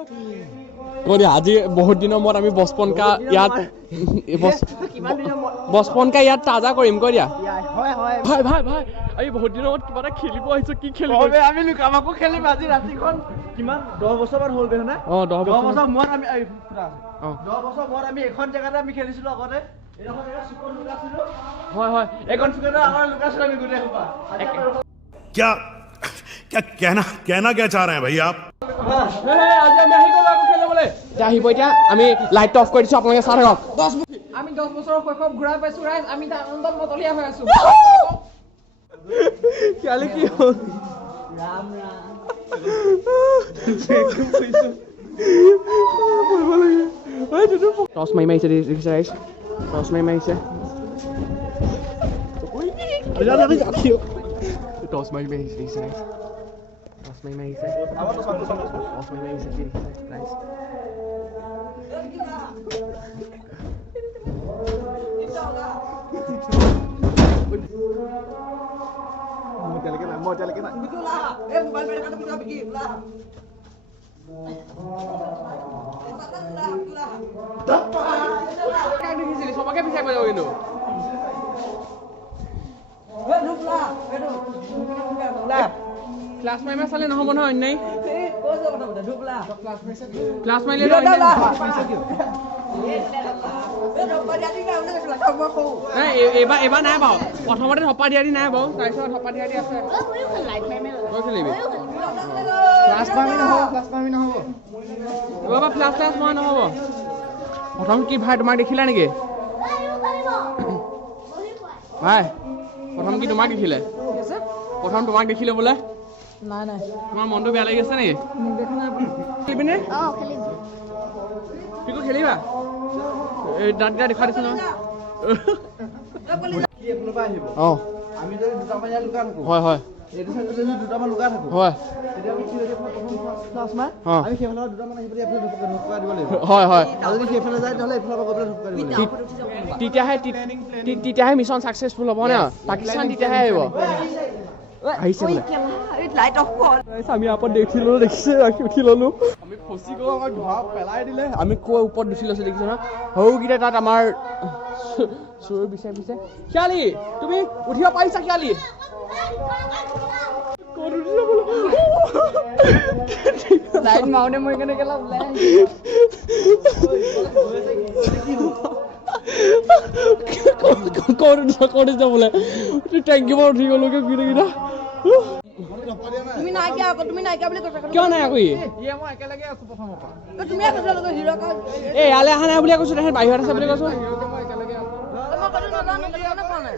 আজি বহুত দিনৰ মূৰত আমি বচপনকা ইয়াত বচপনকা ইয়াত তাজা কৰিম কৈ দিয়া ভাই ভাই ভাই আমি বহুত দিনৰ মূৰত কিবা এটা খেলিব আহিছো কি খেলিব আমি লুকামাকো খেলিম আজি ৰাতিখন কিমান 10 বছৰ মান হ'ল বে না 10 বছৰ মূৰত আমি 10 বছৰ মূৰত আমি এখন জেগাতে আমি খেলিছিলো আগতে এইখন জেগা সুকন লুকাছিলো হয় হয় এখন সুকন আমাৰ লুকাছিলো আমি গুটে খোপা क्या कहना क्या चाह रहे हैं भाई आप আজি আমি আহি গলো আকৌ খেলিবলৈ আহিব এতিয়া আমি লাইট অফ কৰি দিছো আপোনালোকে চাই থাকক আমি 10 বছৰৰ শৈশৱ ঘূৰাই পাইছো ৰাইজ আমি আনন্দত মতলীয়া হৈ আছো কালি কি হ'ল ৰাম ৰাম টছ মাৰি মাৰিছে দেখিছে ৰাইজ টছ মাৰি মাৰিছে টছ মাৰি মাৰিছে দেখিছে ৰাইজ টছ মাৰি মাৰিছে ৰাইজ সবকে পিছাই পেলাব কিন্তু ক্লাছ মাৰিমা চালে নহ'ব নহয় অন্যায় ক্লাছ মাৰিলে এইবাৰ নাই বাৰু প্ৰথমতে থপা দিয়া দি নাই বাৰু তাৰপিছত থপা দিয়া দি আছে খেলিবি এবাৰ ফ্লাছ ক্লাছ মই নহ'ব প্ৰথম কি ভাই তোমাক দেখিলা নেকি ভাই প্ৰথম কি তোমাক দেখিলে প্ৰথম তোমাক দেখিলে বোলে নাই নাই তোমাৰ মনটো বেয়া লাগি আছে নেকি খেলিবি নে কি খেলিবা এই দাঁতকেইটা দেখুৱাই দিছো নহয় অঁ আমি যদি দুটামান ইয়াত লুকা থাকো হয় হয় এইটো চাইডে যদি দুটামান লুকা থাকো হয় তেতিয়া আমি কি হৈ যাব প্ৰথম ক্লাছ মাৰ আমি সেইফালে দুটামান আহি পেলাই এইফালে ঢুকাই দিব লাগিব হয় হয় আৰু যদি সেইফালে যায় তেতিয়াহ'লে এইফালৰ পৰা গৈ পেলাই ঢুকাই দিব লাগিব তেতিয়াহে মিছন চাকচেছফুল হ'ব ন পাকিস্তান তেতিয়াহে আহিব আহিছে বোলে লাইট অফ কৰ আমি ওপৰত দেখি ল'লো দেখিছে ৰাখি উঠি ল'লো আমি ফচি গ'লো আমাক ধোৱা পেলাই দিলে আমি কৈ ওপৰত গুচি লৈছোঁ দেখিছোঁ নহয় সৰুকেইটা তাত আমাৰ চোৰ বিচাৰি পিছে খিয়ালি তুমি উঠিব পাৰিছা খিয়ালি লাইট মাউনে মই কেনেকৈ ওলাই কৰি যাব বোলে টেংকি পৰা উঠি গ'লো গোটেইকেইটা তুমি নাইকিয়া আকৌ তুমি নাইকিয়া বুলি কৈছা কিয় নাই আকৌ মই একেলগে আছো প্ৰথমৰ পৰা তুমি কৈছা লগত হিৰ কা এই ইয়ালৈ অহা নাই বুলি কৈছোঁ তেহেঁত বাহিৰত আছে বুলি কৈছোঁ মই একেলগে আছো মই কথা নাজানো কেনে কোৱা নাই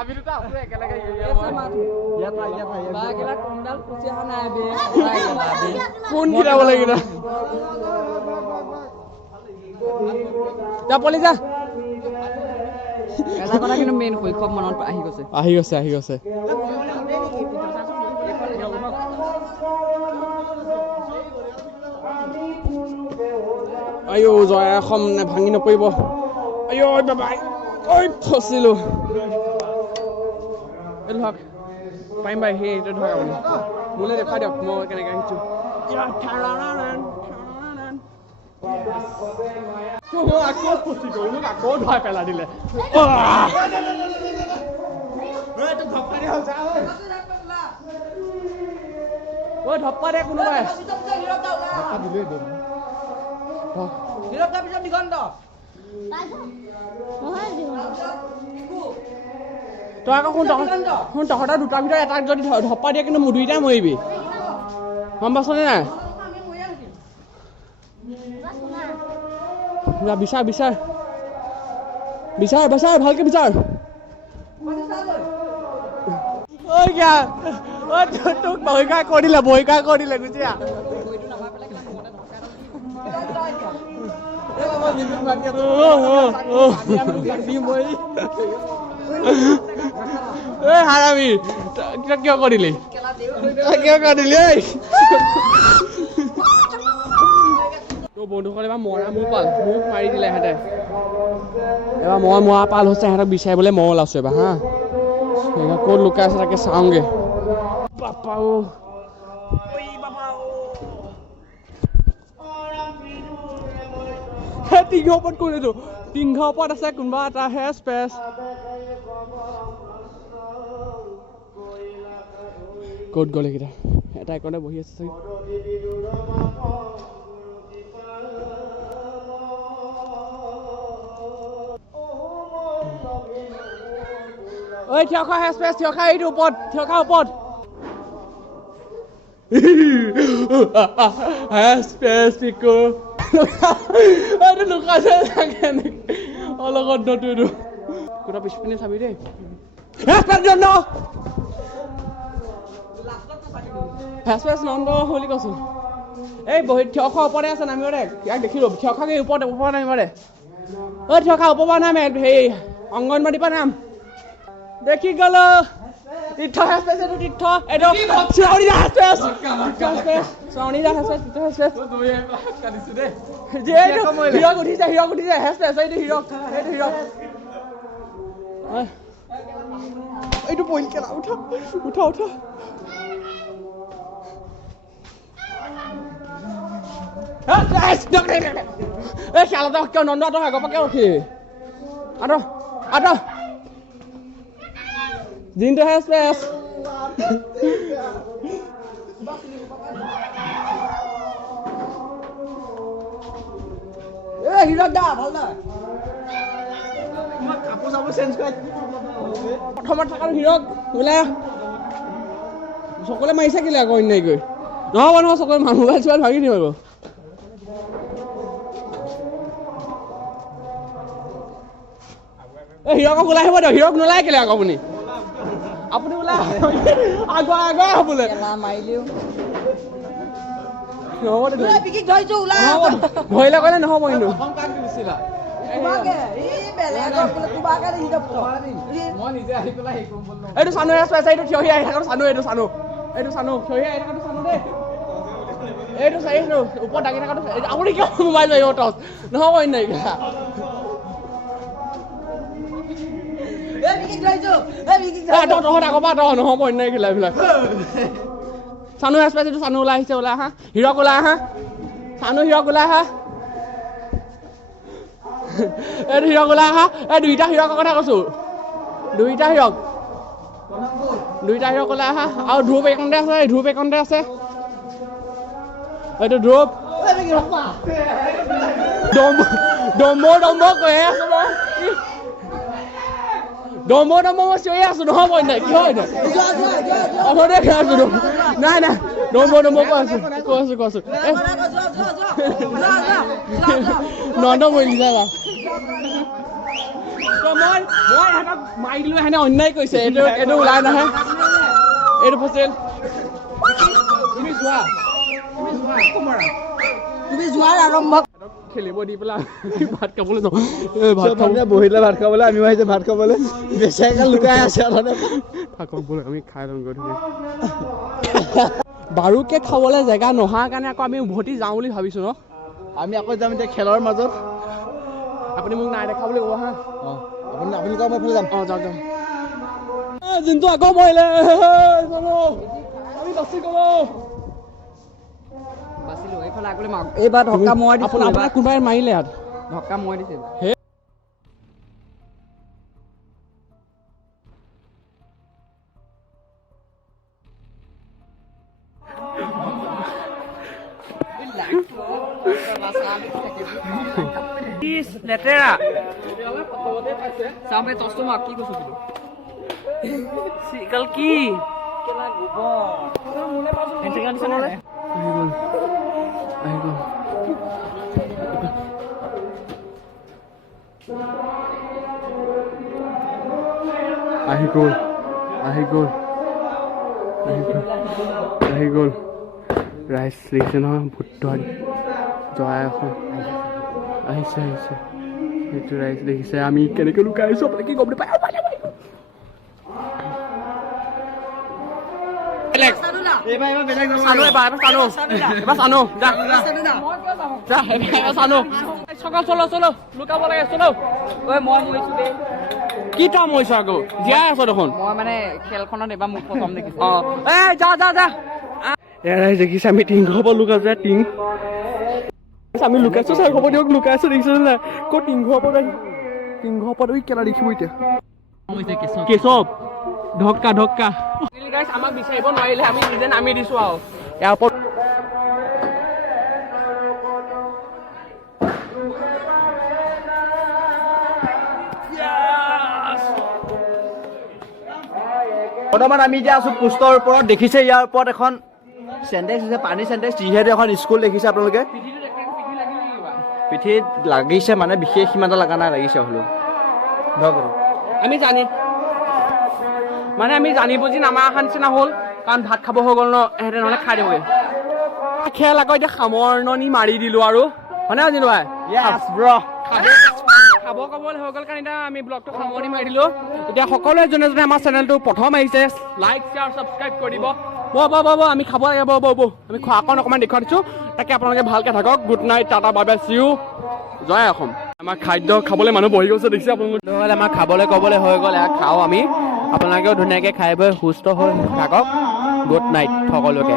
আমি দুটা আছো একেলগে বাগেলা কমডাল পুচি অহা নাই বে কোন খিৰাব লাগিল যা পলি যা এটা কথা কিন্তু মেইন শৈশৱ মনত আহি গৈছে আইঅ জয়া এখন ভাঙি নপৰিব আইঅ বাবাই ঐ ফচিলো এইটো ধৰক পাৰিম বাই সেই এইটো ধৰক আপুনি মোলৈ দেখুৱাই দিয়ক মই কেনেকৈ আহিছোঁ আকৌ ফচি গ'ল মোক আকৌ ধৰাই পেলাই দিলে ঐ ধপ্পা দে কোনোবাই তই আকৌ শুন তহঁতৰ দুটাৰ ভিতৰত এটাক যদি ধপ্পা দিয়ে কিন্তু মোৰ দুইটাই মৰিবি গম পাইছনে নাই বিচাৰ বিচাৰ বিচাৰ বিচাৰ ভালকে বিচাৰ তোক বহিকাৰ কৰি দিলে গুচি আহ হাৰামি কিয় কৰিলি তোৰ বন্ধুসকল এবাৰ মৰা মোৰ পাল মোক মাৰি দিলে ইহঁতে এবাৰ মই মৰা পাল হৈছে সিহঁতক বিচাৰিবলৈ মই ওলাইছো এবাৰ হা ক'ত লুকাই আছে তাকে চাওঁগে বাপা ও টিংৰ ওপৰত কোন এইটো টিংৰ ওপৰত আছে কোনোবা এটা হেচ পেচ ক'ত গ'ল এইকেইটা এটা একণে বহি আছে চাগে ঐ থিয় খা হেচ পেচ থিয় খা এইটো ওপৰত থিয় খা ওপৰত হেচ পেচ পিকো এইটো লুকাইছে চাগে অলগত নটো এইটো কোটা পিছপিনে চাবি দেই হেচ পেচ নন্দ হেচ পেচ নন্দ বুলি কৈছো এই বহি থিয় খা ওপৰতে আছে নামিব দে ইয়াক দেখিলো থিয় খাকে ওপৰত নামিব দে ঐ থিয় খা ওপৰৰ পৰা নাম হেৰি অংগনবাদীৰ পৰা নাম দেখি গ'ল তীৰ্থ হেচ পেচ এইটো তীৰ্থ এইটো চিৰণীদা হেচ পেচ চিৰণীদা হেচ পেচ তীৰ্থ হেচ পেচ হিৰক উঠিছে হেচ পেচ এইটো হিৰক এইটো পৰিল কেলা উঠা এই খেলতে কিয় নন্দ আঁতৰ আগৰ পৰা কিয় ৰখি আঁতৰ দিনটো হেচ পেচ হিৰক দা ভাল দা কাপোৰ চাপোৰ চেঞ্জ কৰি প্ৰথমত থকা হিৰক বোলে চকলে মাৰিছে কেলে আকৌ অন্যায় কৰি নহ'ব নহয় চকলে মোবাইল চোবাইল ভাগি দিব এই হিৰকক ওলাই আহিব দিয়ক হিৰক নোলাই কেলে আকৌ আপুনি ওলাই আগুৱাই হ'বলৈ ভৰিলে ক'লে নহ'ব কিন্তু এইটো চানু হেচ পেচ এইটো থিয় আহি থকাটো চানু এইটো চানু থিয় আহি থকাটো চানু দেই এইটো চাইছো ওপৰত দাঙি থকাটো আপুনি কিয় মোবাইল মাৰিব টচ নহ'ব নাই আগৰ পৰা নহ'ব অন্যায় খেলা এইবিলাক চানু হেচ পেচ এইটো চানু ওলাই আহিছে ওলাই আহা হিৰক ওলাই আহা চানু হিৰক ওলাই আহা এইটো হিৰক ওলাই আহা এই দুইটা হিৰকৰ কথা কৈছো দুইটা হিৰক ওলাই আহা আৰু ধ্ৰুৱ এইকণতে আছে এইটো ধ্ৰুৱ দম্ব কৈ আছো মই মই চিঞৰি আছো নহ'ব নাই কি হয় নাই দম্ব কৈ আছো নন্দ মৰিলি যাবা মই ইহঁতক মাৰি দিলো সেনে অন্যায় কৰিছে এইটো ওলাই নাহে এইটো ফচিল তুমি যোৱাৰ আৰম্ভ খেলিব দি পেলাই ভাত খাবলৈ যাওঁ বহিলে ভাত খাবলৈ আমিও আহিছে ভাত খাবলৈ বেচাইকে লুকাই আছে থাকক বোলে আমি খাই লওঁ গৈ বাৰুকে খাবলৈ জেগা নোহোৱাৰ কাৰণে আকৌ আমি উভতি যাওঁ বুলি ভাবিছো ন আমি আকৌ যাম এতিয়া খেলৰ মাজত আপুনি মোক নাই দেখা বুলি ক'ব হা আপুনি কওক মই ফালে যাম যাওক যোনটো আকৌ মৰিলে আমি বাচি গ'লো এইফালে আগলৈ মাৰক এইবাৰ ধক্কা মৰাই দিছে আপোনাক কোনোবাই মাৰিলে ইয়াত ধক্কা মৰাই দিছে লেতেৰা চামে টছটো মাক কি কৈছো চিকাল কি কেলা গোবৰ মোলে পাছো এণ্টিকা দিছ নলে আহি গ'ল ৰাইচ লিখিছে নহয় বুদ্ধ জয় এখন আহিছে সেইটো ৰাইচ দেখিছে আমি কেনেকৈ লুকাই আছো আপুনি কি গম নাপায় চলো লুকাব লাগে চলো মই মৰিছো দেই কি টাৰ্ম হৈছে আকৌ জীয়াই আছ দেখোন মই মানে খেলখনত এবাৰ মোক প্ৰথম দেখিছোঁ অঁ এই যা এৰাই দেখিছে আমি টিংখৰ পৰা লুকাইছে টিং আমি লুকাইছো চাই হ'ব দিয়ক লুকাইছো দেখিছো নাই ক'ত টিংখৰ পৰা কেলা দেখিব এতিয়া কেশৱ ঢক্কা আমাক বিচাৰিব নোৱাৰিলে আমি নিজে নামি দিছো আৰু ইয়াৰ ওপৰত বৰ্তমান আমি এতিয়া আছো পোষ্টৰ ওপৰত দেখিছে ইয়াৰ ওপৰত এখন চেণ্টেক্স আছে পানী চেণ্টেক্স যিহেতু এখন স্কুল দেখিছে আপোনালোকে পিঠিত লাগিছে মানে বিশেষ সিমান এটা লগা নাই লাগিছে হ'লেও আমি জানি বুজি নামা অহা নিচিনা হ'ল কাৰণ ভাত খাব হৈ গ'ল ন এহেঁতে নহ'লে খাই দিবগৈ খেল আকৌ এতিয়া সামৰণি মাৰি দিলোঁ আৰু হয়নে আজি নহয় খাব ক'বলৈ হৈ গ'ল কাৰণ এতিয়া আমি ব্লগটো সামৰণি মাৰি দিলোঁ এতিয়া সকলোৱে যোনে যোনে আমাৰ চেনেলটো প্ৰথম আহিছে লাইক শ্বেয়াৰ ছাবস্ক্ৰাইব কৰি দিব ব'ব আমি খাব লাগে ব'ব আমি খোৱা অকণমান দেখুৱাই দিছোঁ তাকে আপোনালোকে ভালকৈ থাকক good night tata bye bye see you জয় অসম আমাৰ খাদ্য খাবলৈ মানুহ বহি গৈছে দেখিছে আপোনালোকে নহ'লে আমাৰ খাবলৈ ক'বলৈ হৈ গ'ল এয়া খাওঁ আমি আপোনালোকেও ধুনীয়াকৈ খাই বৈ সুস্থ হৈ থাকক গুড নাইট সকলোকে